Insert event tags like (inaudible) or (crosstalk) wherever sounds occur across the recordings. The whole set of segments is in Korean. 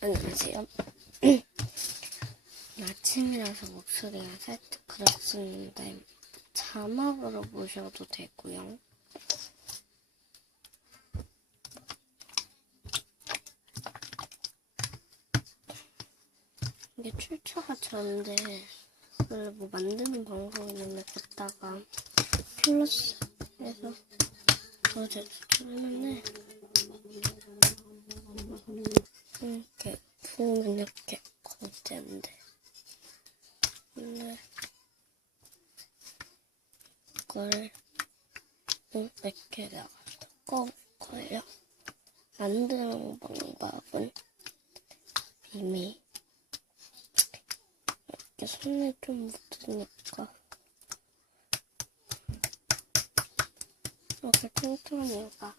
안녕하세요. (clears throat) 아침이라서 목소리가 살짝 그렇습니다. 자막으로 보셔도 되고요. 이게 출처가 저인데 원래 뭐 만드는 있는데 걷다가 플러스에서 어제 추출했는데 이렇게 부으면 이렇게 거대한데. 근데 이거를 이렇게 내가 꺾을 거예요 만드는 방법은 비밀 이렇게 손에 좀 묻으니까 이렇게 통통이가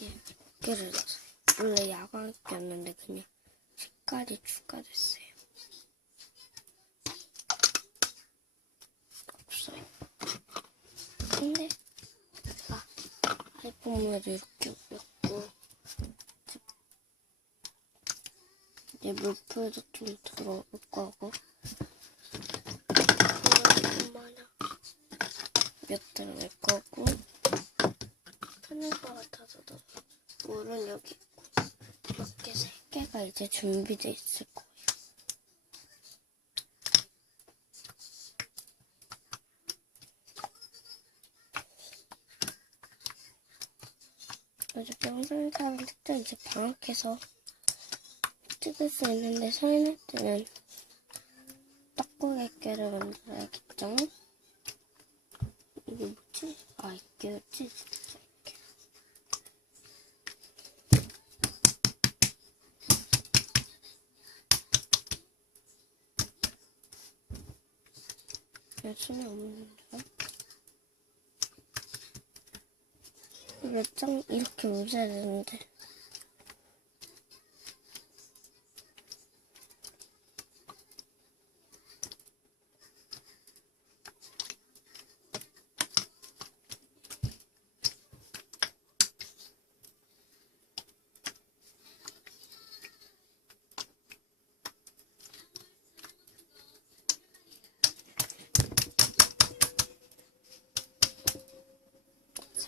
이렇게를 넣어서 원래 야광이었는데 그냥 색깔이 추가됐어요. 없어요. 근데 아 아이폰으로 이렇게 올렸고 이제 물풀도 좀 들어올 거고 몇 들어올 거고 하는 거 같아서 도 물은 여기 세 개가 이제 준비돼 있을 거예요. 요즘 영상사를 직접 이제 방학해서 찍을 수 있는데 서인할 때는 떡고개를 만들어야겠죠? 이게 뭐지? 아, 이게였지? 진짜 이렇게. 열심히 없는데? 몇 장 이렇게 올려야 되는데.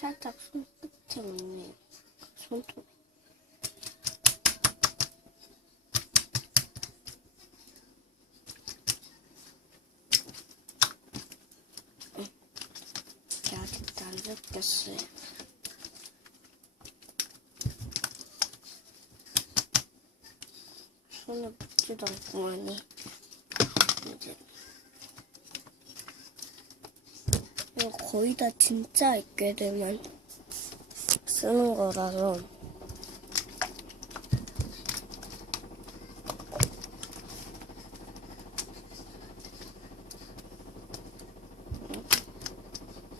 살짝 손끝에 묻네요. 손톱에. 응. 이게 아직도 안 섞였어요. 손에 묻지도 않구만이. 이제. 이거 거의 다 진짜 액괴들만 쓰는 거라서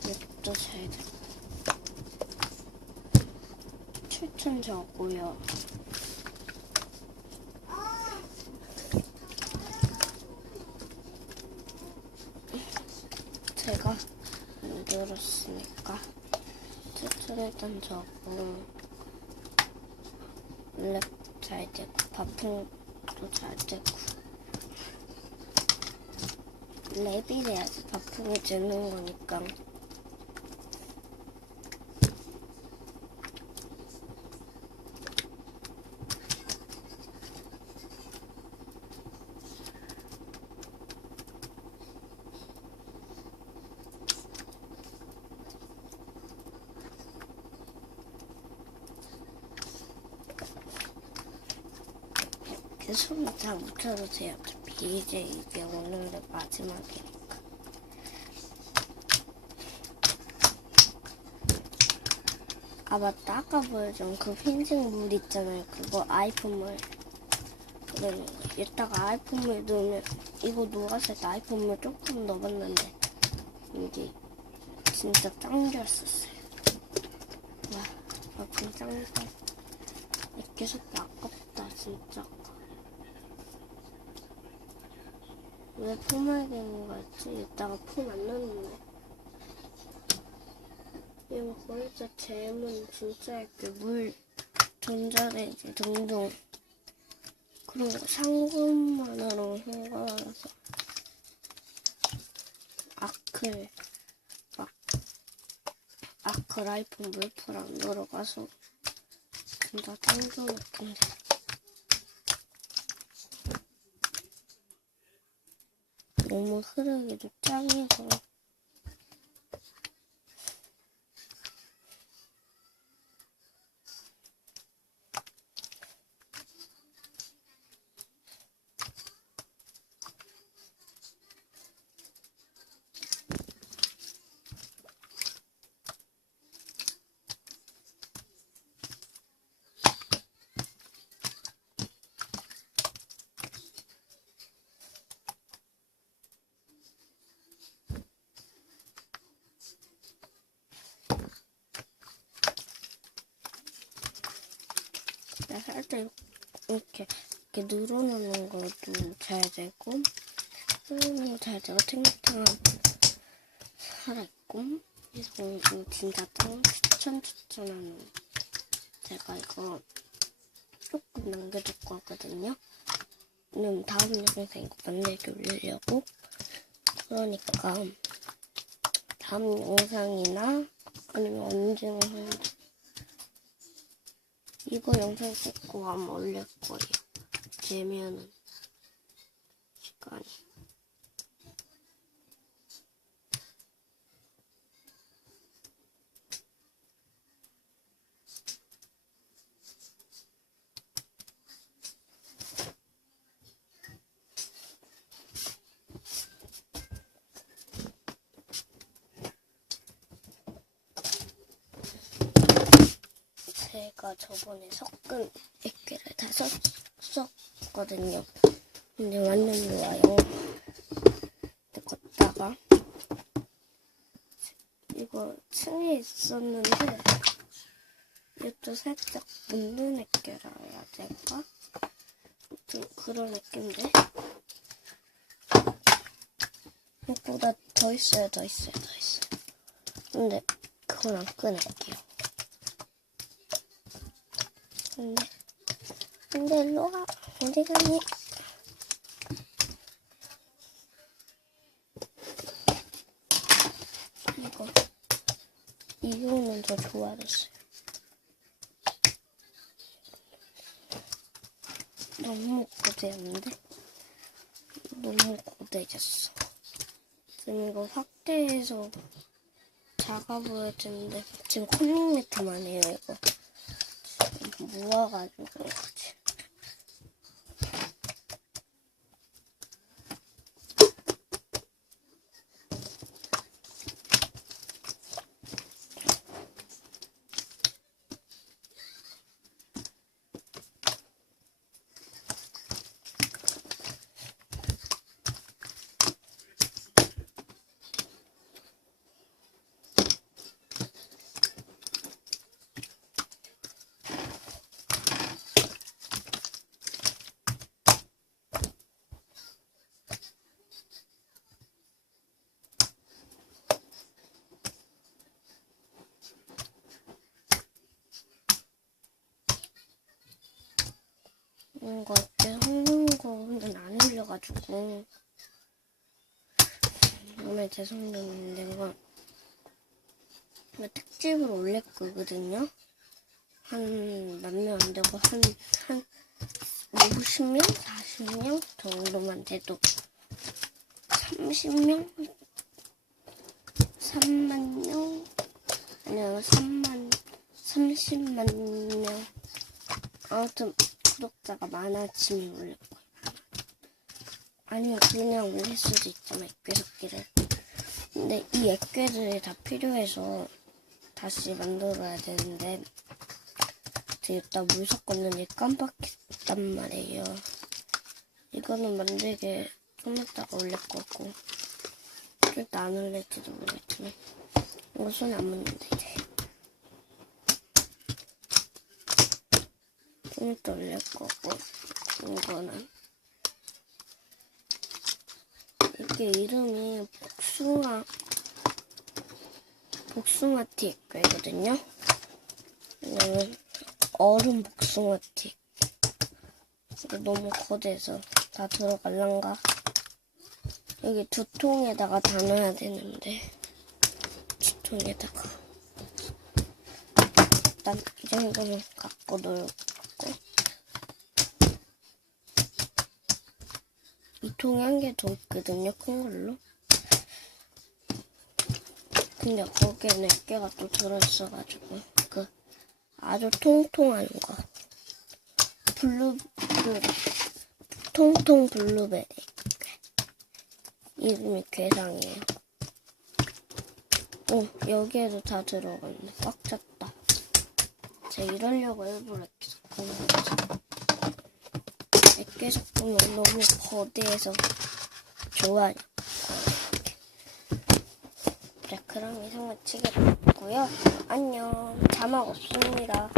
이것도 잘 돼. 추천 저고요. 제가 만들었으니까 일단 적고 랩 잘 되고 바풍도 잘 되고. 랩이 돼야지 바풍이 되는 거니까 그 손을 다 묻혀도 돼요. 어차피 이제 이게 오늘의 마지막이니까. 아 맞다 아까 보여준 그 흰색 물 있잖아요. 그거 아이폰 물. 그러면 이따가 아이폰 물 넣으면 이거 녹았을 때 아이폰 물 조금 넣어봤는데 이게 진짜 짱잘 썼어요. 와, 아픈 짱잘. 이렇게 섞기 아깝다 진짜. 왜 폼을 되는 거였지? 이따가 폼 안 넣는데. 이거 거기서 잼은 진짜 이렇게 물, 전자레인지 등등 그리고 상금만으로 한 거라서 아클 막 아크 라이프 물풀 안 들어가서 진짜 땡겨 느낌데 너무 흐르기도 짱이고 네, 살짝 이렇게 이렇게 늘어나는 것도 잘 되고 흐르는 잘 되고 탱탱한 살아있고 그래서 이거 진짜 짱 추천 추천하는 제가 이거 조금 남겨둘 거거든요. 음, 다음 영상 이거 만들기 올리려고 그러니까 다음 영상이나 아니면 언제 영상 이거 영상 찍고 아마 올릴 거예요. 되면은 시간이. 제가 저번에 섞은 액괴를 다 썼, 썼거든요. 근데 완전 좋아요. 근데 걷다가 이거 층에 있었는데 이것도 살짝 묻는 액괴라 해야 될까? 아무튼 그런 액괴인데 이것보다 더 있어요, 더 있어요, 더 있어요. 근데 그건 안 꺼낼게요. 근데, 근데 일로 와. 어디 가니? 이거, 이거는 더 좋아졌어요. 너무 고대한데? 너무 고대졌어. 지금 이거 확대해서 작아 보여지는데, 지금 커밍 메타만 해요, 이거. 모아가지고 그렇지. 이거 어때? 섞는 거는 안 흘려가지고. 오늘 제 성능인데 이거 이거 특집으로 올릴 거거든요. 한 몇 명 안 되고 한 한 50명, 40명 정도만 돼도 30명, 3만 명? 아니면 3만 30만 명. 아무튼 구독자가 많아지면 올릴 거예요. 아니면 그냥 올릴 수도 있지만 액괴석기를. 근데 이 액괴들이 다 필요해서 다시 만들어야 되는데 이따 물 섞었는지 깜빡했단 말이에요. 이거는 만들게 좀 이따가 올릴 거고 일단 안 올릴지도 모르겠지만 이거 손에 안 묻는데 이제 좀 이따 올릴 거고 이거는 이게 이름이 복숭아 복숭아 틱이거든요. 이거는 얼음 복숭아 틱. 이거 너무 거대해서 다 들어갈란가? 여기 두 통에다가 다 넣어야 되는데 두 통에다가 일단 이 정도는 갖고 놀고 이 통에 한 개 더 있거든요 큰 걸로 근데 거기에 네 개가 또 들어있어가지고 그 아주 통통한 거 블루 그 통통 블루베리 이름이 괴상이에요. 오 여기에도 다 들어갔네. 꽉 찼다. 제가 이러려고 일부러 거지. 이렇게 섞으면 너무 거대해서 좋아요. 이렇게. 자 그럼 이상만 치겠고요. 안녕. 자막 없습니다.